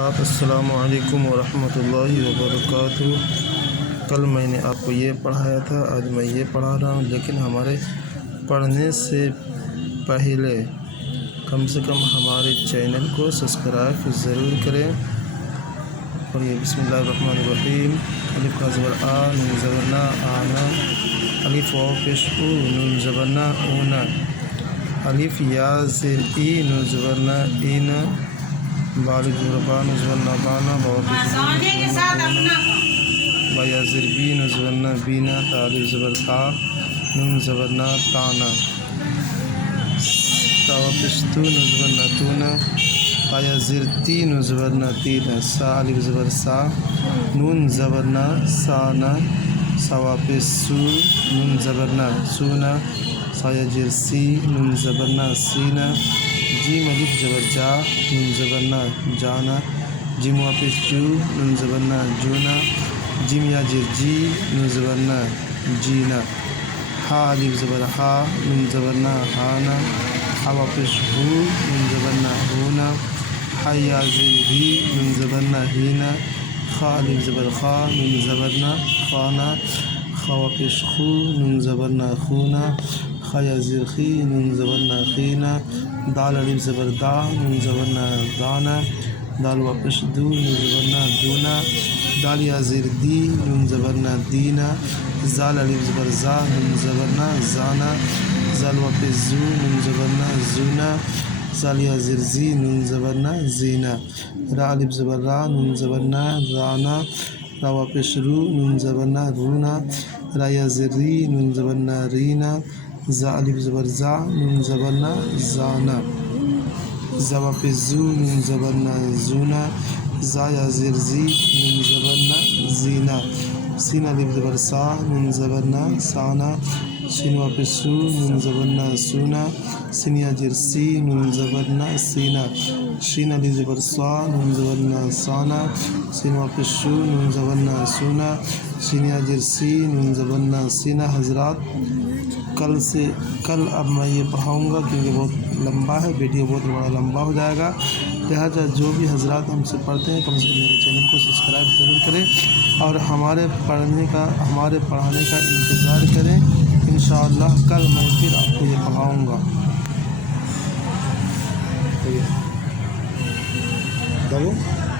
حضرات السلام علیکم ورحمۃ اللہ وبرکاتہ۔ کل میں نے آپ کو یہ پڑھایا تھا، آج میں یہ پڑھا رہا ہوں، لیکن ہمارے پڑھنے سے پہلے کم سے کم ہمارے چینل کو سبسکرائب ضرور کریں۔ پڑھیے بسم اللہ الرحمن الرحیم۔ الف کا زبر آ، نون زبر نا، آنا، الف واو پیش او، نون زبر نا، اونا، الف یا زیر ای، نون زبر نا، اینا، بالف زبر با، نون زبر نا، بانا، واو پیش با یا زیر بی، نون زبر نا، بینا، تا الف زبر تا، نون زبر نا، تانا، تا واو پیش تو، نون زبر نا، تونا، تا یا زیر تی، نون زبر نا، تینا، سا الف زبر سا، نون زبر نا، سانا، سا واو پیش سو، نون زبر نا، سونا، سا یا زیر سی، نون زبر نا، سینا، جیم الف زبر جا، نون زبر نا، جانا، جیم واو پیش جو، نون زبر نا، جونا، جیم یا زیر جی، نون زبر نا، جینا، ہا الف زبر ہا، نون زبر نا، ہانا، ہا واو پیش ہو، نون زبر نا، ہونا، ہا یا زیر ہی، نون زبر نا، ہینا، خا الف زبر خا، نون زبر نا، خانا، خا واو پیش خو، نون زبر نا، خونا، خا یا زیر خی، نون زبر نا، خینا، دال الف زبر دا، نون زبر نا، دانا، دال واو پیش دو، نون زبر نا، دونا، دال یا زیر دی، نون زبر نا، دینا، زال الف زبر زا، نون زبر نا، زانا، زال واو پیش زو، نون زبر نا، زونا، زال یا زیر زی، نون زبر نا، زینا، را الف زبر را، نون زبر نا، رانا، را واو پیش رو، نون زبر نا، رونا، را یا زیر ری، نون زبر نا، رینا، زا الف زبر زا، نون زبر نا، زانا، زا واو پیش زو، نون زبر نا، زونا، زا یا زیر زی، نون زبر نا، زینا، سین الف زبر سا، نون زبر نا، سانا، سین واو پیش سو، نون زبر نا، سونا، سین یا زیر سی، نون زبر نا، سینا، شین الف زبر سا، نون زبر نا، سانا، سین واو پیش شو، نون زبر نا، سونا، سین یا زیر سی، نون زبر نا، سینا۔ حضرات کل اب میں یہ پڑھاؤں گا کیونکہ بہت لمبا ہے، ویڈیو بہت بڑا لمبا ہو جائے گا، لہٰذا جو بھی حضرات ہم سے پڑھتے ہیں کم سے کم میرے چینل کو سبسکرائب ضرور کریں اور ہمارے پڑھانے کا انتظار کریں۔ انشاءاللہ کل میں پھر آپ کو یہ پڑھاؤں گا۔